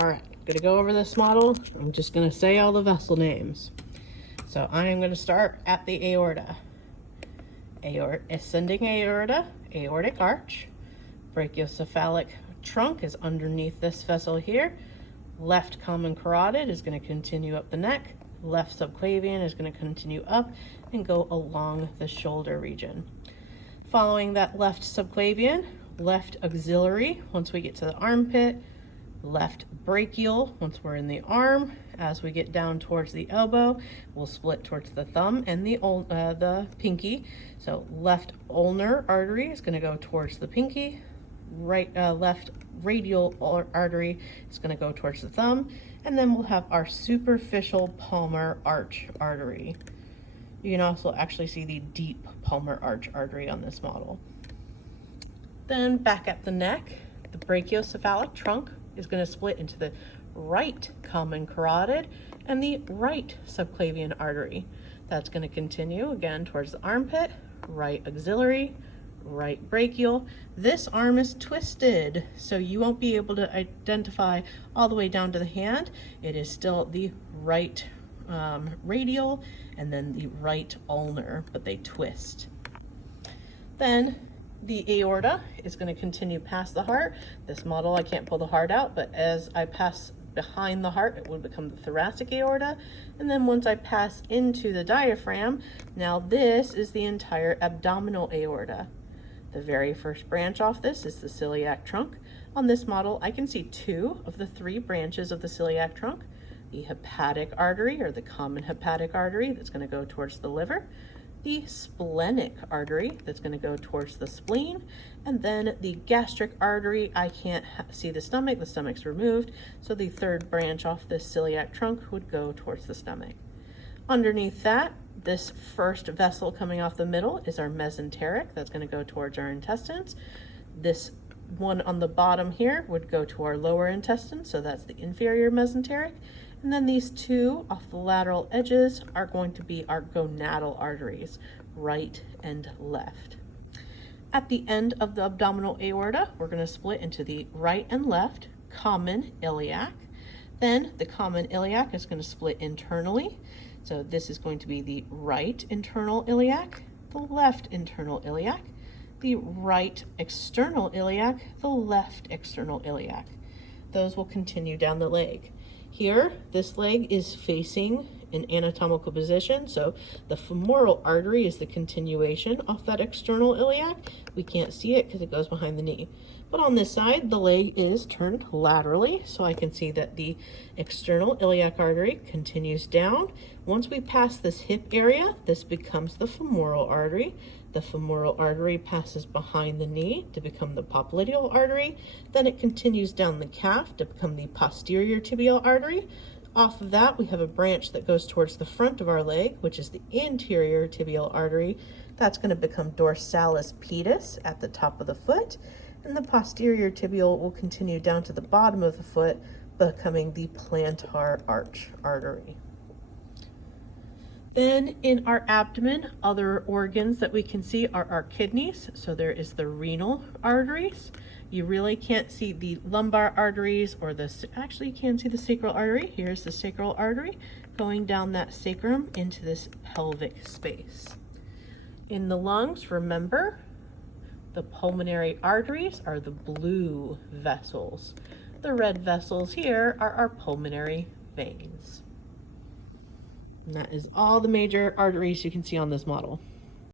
All right, gonna go over this model. I'm just gonna say all the vessel names. So I am gonna start at the aorta. Ascending aorta, aortic arch. Brachiocephalic trunk is underneath this vessel here. Left common carotid is gonna continue up the neck. Left subclavian is gonna continue up and go along the shoulder region. Following that left subclavian, left axillary, once we get to the armpit, left brachial, once we're in the arm. As we get down towards the elbow, we'll split towards the thumb and the pinky. So left ulnar artery is gonna go towards the pinky. Left radial artery is gonna go towards the thumb. And then we'll have our superficial palmar arch artery. You can also actually see the deep palmar arch artery on this model. Then back at the neck, the brachiocephalic trunk is going to split into the right common carotid and the right subclavian artery. That's going to continue again towards the armpit, right axillary, right brachial. This arm is twisted, so you won't be able to identify all the way down to the hand. It is still the right radial and then the right ulnar, but they twist. Then the aorta is going to continue past the heart. This model, I can't pull the heart out, but as I pass behind the heart, it would become the thoracic aorta. And then once I pass into the diaphragm, now this is the entire abdominal aorta. The very first branch off this is the celiac trunk. On this model, I can see 2 of the 3 branches of the celiac trunk. The hepatic artery, or the common hepatic artery, that's going to go towards the liver. The splenic artery that's going to go towards the spleen, and then the gastric artery. I can't see the stomach's removed, so the 3rd branch off this celiac trunk would go towards the stomach. Underneath that, this first vessel coming off the middle is our mesenteric. That's going to go towards our intestines. This one on the bottom here would go to our lower intestine, so that's the inferior mesenteric. And then these 2 off the lateral edges are going to be our gonadal arteries, right and left. At the end of the abdominal aorta, we're going to split into the right and left common iliac. Then the common iliac is going to split internally. So this is going to be the right internal iliac, the left internal iliac, the right external iliac, the left external iliac. Those will continue down the leg. Here, this leg is facing an anatomical position, so the femoral artery is the continuation off that external iliac. We can't see it because it goes behind the knee. But on this side, the leg is turned laterally, so I can see that the external iliac artery continues down. Once we pass this hip area, this becomes the femoral artery. The femoral artery passes behind the knee to become the popliteal artery. Then it continues down the calf to become the posterior tibial artery. Off of that, we have a branch that goes towards the front of our leg, which is the anterior tibial artery. That's going to become dorsalis pedis at the top of the foot. And the posterior tibial will continue down to the bottom of the foot, becoming the plantar arch artery. Then in our abdomen, other organs that we can see are our kidneys. So there is the renal arteries. You really can't see the lumbar arteries or actually you can see the sacral artery. Here's the sacral artery going down that sacrum into this pelvic space. In the lungs, remember, the pulmonary arteries are the blue vessels. The red vessels here are our pulmonary veins. And that is all the major arteries you can see on this model.